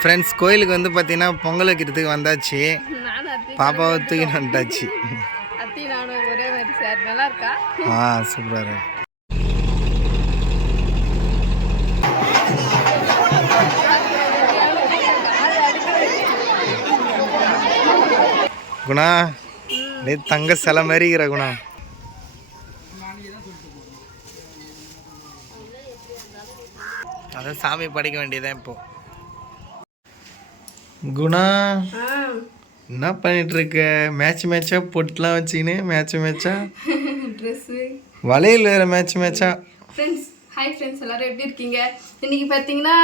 Friends கோயிலுக்கு வந்து பார்த்தீங்கன்னா பொங்கல் வைக்கிறதுக்கு வந்தாச்சு. பாப்பாவை தூக்கின்னு வந்துட்டாச்சு. இருக்கா? ஆ சூப்பராக குணா டே தங்க சிலை மாதிரி இருக்கிற குணா. அதான் சாமி படிக்க வேண்டியதான் இப்போ. குணா என்ன பண்ணிட்டு இருக்க மேட்ச் மேட்சா பொட்டுலாம் வச்சுக்கின்னு மேட்ச் மேட்சா வளையல் வேற மேட்ச் மேட்சா ஃப்ரெண்ட்ஸ் ஹாய் ஃப்ரெண்ட்ஸ் எல்லாரும் எப்படி இருக்கீங்க? இன்றைக்கி பார்த்தீங்கன்னா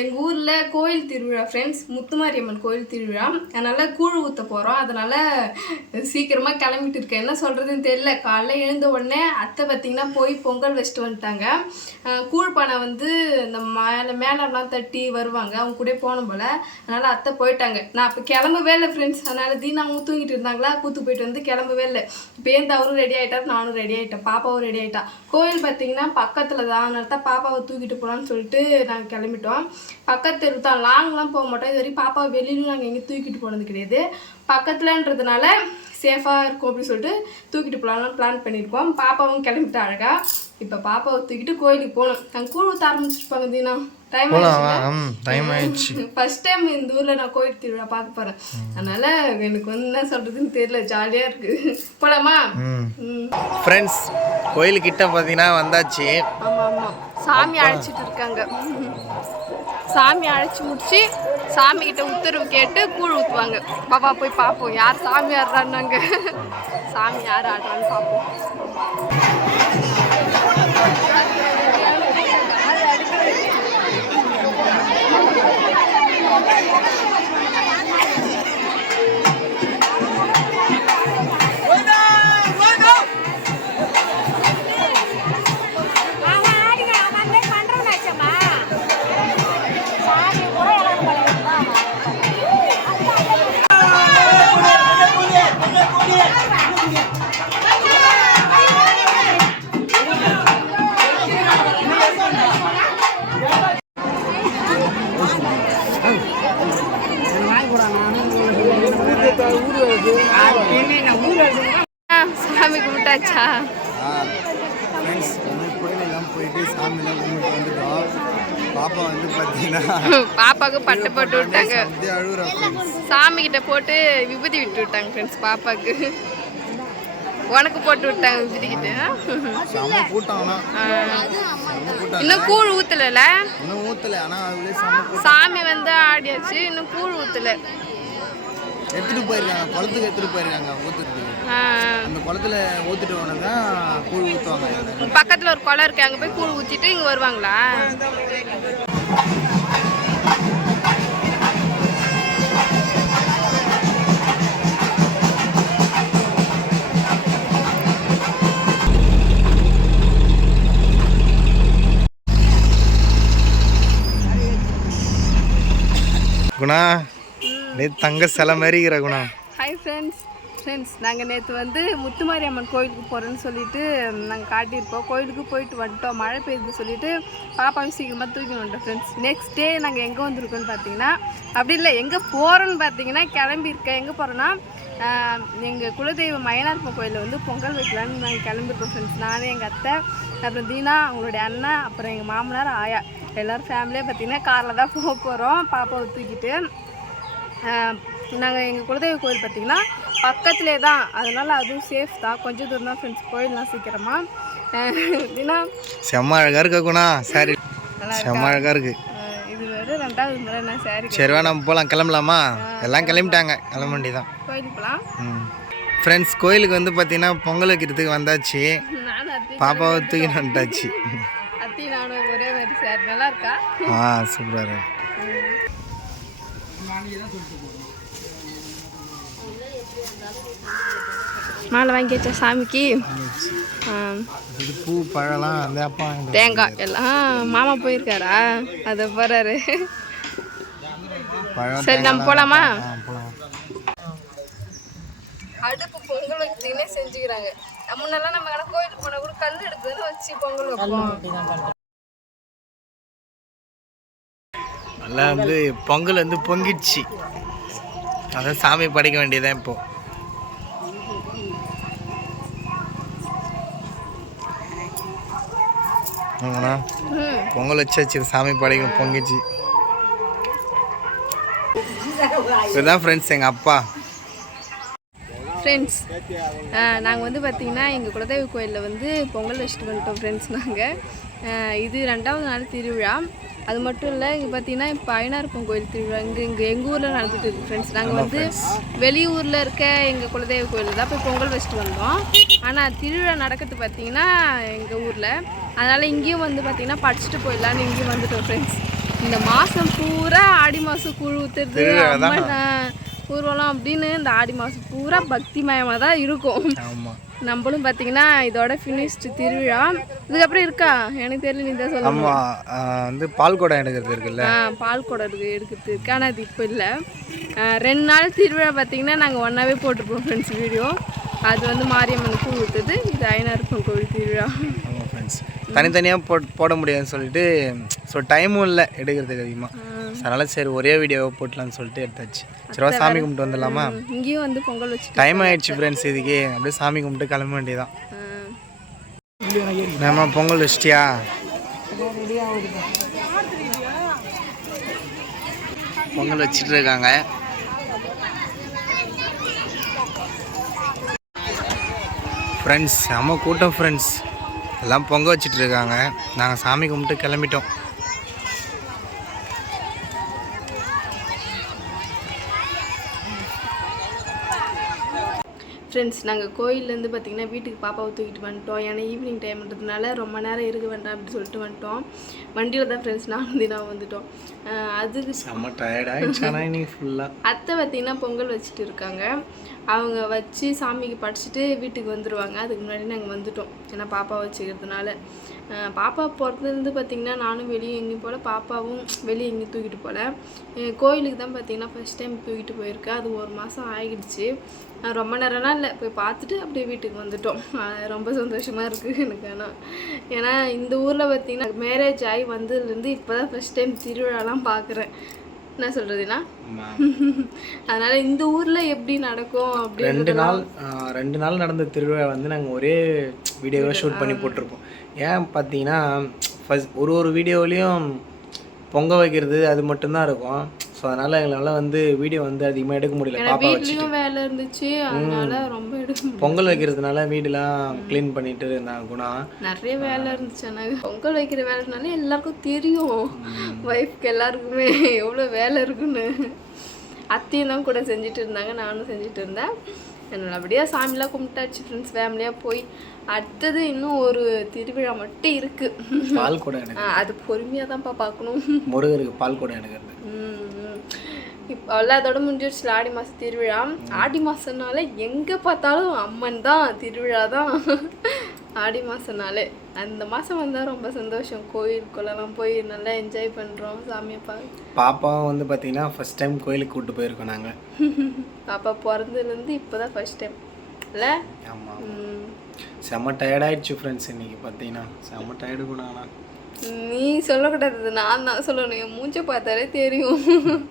எங்கள் ஊரில் கோயில் திருவிழா ஃப்ரெண்ட்ஸ் முத்துமாரியம்மன் கோயில் திருவிழா. அதனால் கூழ் ஊற்ற போகிறோம் அதனால் சீக்கிரமாக கிளம்பிட்டு இருக்கேன். என்ன சொல்கிறதுன்னு தெரியல. காலைல எழுந்த உடனே அத்தை பார்த்திங்கன்னா போய் பொங்கல் வச்சுட்டு வந்துட்டாங்க. கூழ் பானை வந்து இந்த மேலே மேலெல்லாம் தட்டி வருவாங்க. அவங்க கூட போன போல். அதனால் அத்தை போயிட்டாங்க. நான் அப்போ கிளம்பவே இல்லை ஃப்ரெண்ட்ஸ் அதனால் தீனாவும் தூங்கிட்டு இருந்தாங்களா? கூத்து போயிட்டு வந்து கிளம்பவே இல்லை. இப்போ அவரும் ரெடி ஆகிட்டார் நானும் ரெடி ஆகிட்டேன் பாப்பாவும் ரெடி ஆகிட்டா கோயில் பார்த்திங்கன்னா பக்கத்தில் தான் அதனால தான் பாப்பாவை தூக்கிட்டு போகலான்னு சொல்லிட்டு நாங்கள் கிளம்பிட்டோம். பக்கத்து தெரு தான் லாங்லாம் போக மாட்டோம். இது வரைக்கும் பாப்பாவை வெளியிலும் நாங்கள் எங்கேயும் தூக்கிட்டு போனது கிடையாது. பக்கத்துலன்றதுனால சேஃபாக இருக்கும் அப்படின்னு சொல்லிட்டு தூக்கிட்டு போகலான்னு பிளான் பண்ணியிருக்கோம். பாப்பாவும் கிளம்பிட்டா அழகாக இப்போ பாப்பாவை தூக்கிட்டு கோயிலுக்கு போகணும். நாங்கள் கூழ் ஊற்ற ஆரம்பிச்சிருப்பாங்க தீனா டைம் டைம் ஆயிடுச்சு. ஃபர்ஸ்ட் டைம் இந்த ஊரில் நான் கோயில் திருவிழா பார்க்க போகிறேன் அதனால எனக்கு வந்து என்ன சொல்கிறதுன்னு தெரியல ஜாலியாக இருக்குது போலாமா? ஃப்ரெண்ட்ஸ் கோயிலுக்கிட்ட பார்த்தீங்கன்னா வந்தாச்சு. ஆமாம். ஆமாம் சாமி அழைச்சிட்டு இருக்காங்க. சாமி அழைச்சி முடிச்சு சாமி கிட்ட உத்தரவு கேட்டு கூழ் ஊற்றுவாங்க பாப்பா போய் பார்ப்போம் யார் சாமி ஆடுறான்னாங்க சாமி யார் ஆடுறான்னு பார்ப்போம் கும்பிட்டாச்சா ஃப்ரெண்ட்ஸ் கோயிலெல்லாம் போயிட்டு சாமிலாம் கும்பிட்டு வந்துட்டோம். பாப்பா வந்து பார்த்தீங்கன்னா பாப்பாவுக்கு பட்டை போட்டு விட்டாங்க. சாமி கிட்ட போட்டு விபூதி விட்டு விட்டாங்க ஃப்ரெண்ட்ஸ் பாப்பாக்கு உனக்கு போட்டு விட்டாங்க விபூதி கிட்ட இன்னும் கூழ் ஊத்தல சாமி வந்து ஆடியாச்சு இன்னும் கூழ் ஊத்தல. எடுத்துகிட்டு போயிருக்காங்க. குளத்துக்கு எடுத்துகிட்டு போயிருக்காங்க. ஊற்றுறதுக்கு ஆ. அந்த குளத்துல ஊற்றிட்டு உடனே கூழ் ஊற்றுவாங்க பக்கத்துல ஒரு குளம் இருக்கு. அங்க போய் கூழ் ஊத்திட்டு இங்க வருவாங்களா? குணா டே தங்க சிலை மாதிரி இருக்கிற குணா ஹாய் ஃப்ரெண்ட்ஸ் ஃப்ரெண்ட்ஸ் நாங்கள் நேற்று வந்து முத்துமாரியம்மன் கோயிலுக்கு போகிறோன்னு சொல்லிட்டு நாங்கள் காட்டியிருப்போம். கோயிலுக்கு போயிட்டு வந்துட்டோம். மழை பெய்யுது சொல்லிட்டு பாப்பாவை சீக்கிரமாக தூக்கி வந்துட்டோம் ஃப்ரெண்ட்ஸ் நெக்ஸ்ட் டே நாங்கள் எங்கே வந்திருக்கோம்னு பார்த்தீங்கன்னா அப்படி இல்லை எங்கே போகிறோன்னு பார்த்தீங்கன்னா கிளம்பியிருக்கேன் எங்கே போகிறோன்னா எங்கள் குலதெய்வம் மயனார்ப்ப கோயிலில் வந்து பொங்கல் வைக்கலான்னு நாங்கள் கிளம்பிருக்கோம் ஃப்ரெண்ட்ஸ் நானே எங்கள் அத்தை அப்புறம் தீனா அவங்களுடைய அண்ணன் அப்புறம் எங்கள் மாமனார் ஆயா. எல்லோரும் ஃபேமிலியாக பார்த்தீங்கன்னா காரில் தான் போக போகிறோம் பாப்பாவை தூக்கிட்டு. நாங்கள் எங்கள் குலதெய்வ கோயில் பார்த்தீங்கன்னா பக்கத்துலே தான். அதனால் அதுவும் சேஃப் தான். கொஞ்சம் தூரம் தான் ஃப்ரெண்ட்ஸ் போயிடலாம் சீக்கிரமாக தினா செம்ம அழகா இருக்க குணா சாரி செம்ம அழகா இருக்கு. இது வேறு ரெண்டாவது முறை நான் சாரி சரி வா நம்ம போகலாம் கிளம்பலாமா? எல்லாம் கிளம்பிட்டாங்க. கிளம்ப வேண்டியதான் கோயிலுக்கு போகலாம் ஃப்ரெண்ட்ஸ் கோயிலுக்கு வந்து பார்த்தீங்கன்னா பொங்கல் வைக்கிறதுக்கு வந்தாச்சு. பாப்பாவை தூக்கின்னு வந்துட்டாச்சு. அத்தி நானும் ஒரே மாதிரி சார் நல்லா இருக்கா? ஆ சூப்பராக இருக்கு. மாலை வாங்கியாச்சா சாமிக்கு ஆ, இது பூ வாங்கிட்டு தேங்காய் எல்லாம் மாமா போயிருக்காரா? அதை பழம் சரி நம்ம போகலாம் அடுப்பு பொங்கல் வைக்கிறதுனே செஞ்சுக்கிறாங்க. முன்னெல்லாம் நம்ம கோயிலுக்கு போனா கூட கல் எடுத்துன்னு வச்சு பொங்கல் வைப்போம். எல்லாம் வந்து பொங்கல் வந்து பொங்கிடுச்சு. அதான் சாமி படைக்க வேண்டியதான் இப்போ. ஆமாண்ணா. பொங்கல் வச்சாச்சு சாமி படைக்க பொங்கிச்சு இதுதான் ஃப்ரெண்ட்ஸ் எங்கள் அப்பா. ஃப்ரெண்ட்ஸ் நாங்கள் வந்து பார்த்திங்கன்னா எங்கள் குலதெய்வ கோயிலில் வந்து பொங்கல் வச்சுட்டு வந்துட்டோம் ஃப்ரெண்ட்ஸ் நாங்கள் இது ரெண்டாவது நாள் திருவிழா. அது மட்டும் இல்லை இங்கே பார்த்தீங்கன்னா இப்போ ஐநார்ப்பம் கோயில் திருவிழா இங்கே இங்கே எங்கள் ஊரில் நடந்துட்டு இருக்கு ஃப்ரெண்ட்ஸ் நாங்கள் வந்து வெளியூரில் இருக்க எங்கள் குலதெய்வ கோயிலில் தான் போய் பொங்கல் வச்சுட்டு வந்தோம். ஆனால் திருவிழா நடக்கிறது பார்த்தீங்கன்னா எங்கள் ஊரில். அதனால் இங்கேயும் வந்து பார்த்திங்கன்னா படிச்சுட்டு போயிடலான்னு இங்கேயும் வந்துட்டோம் ஃப்ரெண்ட்ஸ் இந்த மாதம் பூரா ஆடி மாதம் குழு ஊற்றுறது. அம்மன் ஊர்வலம் அப்படின்னு இந்த ஆடி மாதம் பூரா பக்திமயமாக தான் இருக்கும். நம்மளும் பார்த்தீங்கன்னா இதோட ஃபினிஷ்டு திருவிழா. இதுக்கப்புறம் இருக்கா? எனக்கு தெரியல நீ தான் சொல்ல ஆமாம் வந்து பால் குடம் எடுக்கிறது இருக்குல்ல. ஆ பால் குடம் இருக்கு எடுக்கிறது இருக்கு. ஆனால் அது இப்போ இல்லை. ரெண்டு நாள் திருவிழா பார்த்தீங்கன்னா நாங்கள் ஒன்றாவே போட்டிருப்போம் ஃப்ரெண்ட்ஸ் வீடியோ அது வந்து மாரியம்மன் கூழ் ஊற்றுது இது ஐநாருப்பம் கோவில் திருவிழா. ஆமாம் ஃப்ரெண்ட்ஸ் தனித்தனியாக போ போட முடியாதுன்னு சொல்லிட்டு ஸோ டைமும் இல்லை எடுக்கிறதுக்கு அதிகமாக அதனால் சரி ஒரே வீடியோவை போட்டலாம்னு சொல்லிட்டு எடுத்தாச்சு. சரிவா சாமி கும்பிட்டு வந்துடலாமா? இங்கேயும் வந்து பொங்கல் வச்சுட்டு டைம் ஆயிடுச்சு ஃப்ரெண்ட்ஸ் இதுக்கே. அப்படியே சாமி கும்பிட்டு கிளம்ப வேண்டியதான் நம்ம பொங்கல் வச்சிட்டியா? பொங்கல் வச்சிட்டு இருக்காங்க. ஃப்ரெண்ட்ஸ் செம கூட்டம் ஃப்ரெண்ட்ஸ் எல்லாம் பொங்க வச்சிட்டு இருக்காங்க. நாங்கள் சாமி கும்பிட்டு கிளம்பிட்டோம். ஃப்ரெண்ட்ஸ் நாங்கள் கோயிலேருந்து பார்த்தீங்கன்னா வீட்டுக்கு பாப்பாவை தூக்கிட்டு வந்துட்டோம். ஏன்னா ஈவினிங் டைம்ன்றதுனால ரொம்ப நேரம் இருக்க வேண்டாம் அப்படின்னு சொல்லிட்டு வந்துட்டோம். வண்டியில் தான் ஃப்ரெண்ட்ஸ் நானும் தினம் வந்துட்டோம். அதுக்கு செம்ம டயர்ட் ஆயிடுச்சு ஆனால் இன்னைக்கு ஃபுல்லாக அத்தை பார்த்தீங்கன்னா பொங்கல் வச்சுட்டு இருக்காங்க. அவங்க வச்சு சாமிக்கு படிச்சுட்டு வீட்டுக்கு வந்துடுவாங்க அதுக்கு முன்னாடி நாங்கள் வந்துட்டோம். ஏன்னா பாப்பா வச்சுக்கிறதுனால. பாப்பா பிறந்ததுலேருந்து பார்த்தீங்கன்னா நானும் வெளியே எங்கேயும் போகல. பாப்பாவும் வெளியே எங்கேயும் தூக்கிட்டு போகல. கோயிலுக்கு தான் பார்த்தீங்கன்னா ஃபஸ்ட் டைம் தூக்கிட்டு போயிருக்கேன். அது ஒரு மாதம் ஆகிடுச்சு ரொம்ப நேரம்லாம் இல்லை. போய் பார்த்துட்டு அப்படியே வீட்டுக்கு வந்துட்டோம். ரொம்ப சந்தோஷமாக இருக்குது எனக்கு ஆனால் ஏன்னா இந்த ஊரில் பார்த்தீங்கன்னா மேரேஜ் ஆகி வந்ததுலேருந்து இப்போ தான் ஃபஸ்ட் டைம் திருவிழாலாம் பார்க்குறேன். என்ன சொல்கிறதுனா அதனால இந்த ஊர்ல எப்படி நடக்கும் ரெண்டு அப்படின்னு நாள் ரெண்டு நாள் நடந்த திருவிழா வந்து நாங்கள் ஒரே வீடியோவை ஷூட் பண்ணி போட்டிருப்போம். ஏன் பார்த்தீங்கன்னா ஃபஸ்ட் ஒரு ஒரு வீடியோவிலையும் பொங்க வைக்கிறது அது மட்டும்தான் இருக்கும். ஸோ அதனால் எங்களால் வந்து வீடியோ வந்து அதிகமாக எடுக்க முடியல பாப்பா வீட்லயும் வேலை இருந்துச்சு. அதனால ரொம்ப எடுக்க முடியல. பொங்கல் வைக்கிறதுனால வீடெல்லாம் க்ளீன் பண்ணிட்டு இருந்தாங்க குணா. நிறைய வேலை இருந்துச்சு. எனக்கு பொங்கல் வைக்கிற வேலைனால எல்லாருக்கும் தெரியும். ஒய்ஃப்க்கு எல்லாருக்குமே எவ்வளோ வேலை இருக்குன்னு. அத்தையும் தான் கூட செஞ்சுட்டு இருந்தாங்க நானும் செஞ்சுட்டு இருந்தேன். நல்லபடியாக சாமிலாம் கும்பிட்டாச்சு ஃப்ரெண்ட்ஸ் ஃபேமிலியாக போய் அடுத்தது இன்னும் ஒரு திருவிழா மட்டும் இருக்குது பால் கூட அது பொறுமையாக தான்ப்பா பார்க்கணும். முருகருக்கு பால் கூட எடுக்கிறது இப்போ அதோட முடிஞ்சிருச்சு. ஆடி மாதம் திருவிழா. ஆடி மாதம்னாலே எங்கே பார்த்தாலும் அம்மன் தான் திருவிழா தான். ஆடி மாதம்னாலே அந்த மாதம் வந்தால் ரொம்ப சந்தோஷம். கோயிலுக்குள்ளெல்லாம் போய் நல்லா என்ஜாய் பண்ணுறோம் சாமியை பார்க்க பாப்பாவும் வந்து பார்த்தீங்கன்னா ஃபஸ்ட் டைம் கோயிலுக்கு கூப்பிட்டு போயிருக்கோம் நாங்கள் பாப்பா பிறந்ததுலேருந்து இப்போ தான் ஃபஸ்ட் டைம் இல்லை ஆமாம் செம்ம டயர்டாயிடுச்சு ஃப்ரெண்ட்ஸ் இன்னைக்கு பார்த்தீங்கன்னா செம்ம டயர்டு ஆனால் நீ சொல்லக்கூடாது. நான் தான் சொல்லணும். என் மூஞ்சை பார்த்தாலே தெரியும்.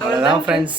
அவ்வளோதான் ஃப்ரெண்ட்ஸ்